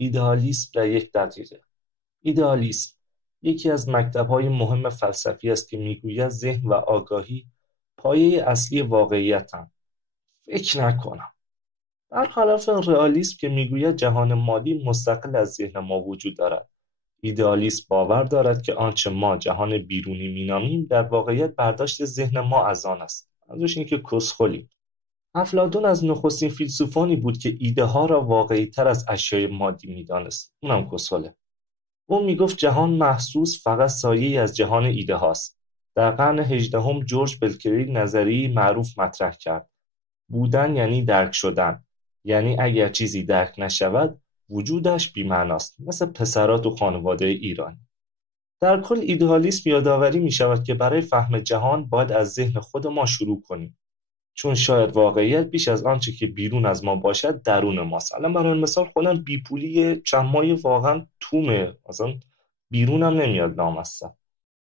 ایدئالیسم در 1 دقیقه. ایدئالیسم یکی از مکتب‌های مهم فلسفی است که می‌گوید ذهن و آگاهی پایه اصلی واقعیت‌اند. فکر نکنم. برخلاف رئالیسم که می‌گوید جهان مادی مستقل از ذهن ما وجود دارد. ایدئالیسم باور دارد که آنچه ما جهان بیرونی می‌نامیم در واقعیت برداشت ذهن ما از آن است. منظورش اینه که کسخلیم. افلاطون از نخستین فیلسوفانی بود که ایده ها را واقعی تر از اشیای مادی می‌دانست. اونم کسخله. او میگفت جهان محسوس فقط سایه‌ای از جهان ایده هاست. در قرن 18 جورج بلکری نظریه‌ای معروف مطرح کرد. بودن یعنی درک شدن. یعنی اگر چیزی درک نشود وجودش بی‌معناست. مثل پسرا تو خانواده ایرانی. در کل ایدئالیسم یادآوری می‌شود که برای فهم جهان باید از ذهن خود ما شروع کنیم. چون شاید واقعیت بیش از آنچه که بیرون از ما باشد درون ماست. الان برای مثال خودم بیپولی چند ماهی واقعا تومه، مثلا بیرونم نمیاد لامصب.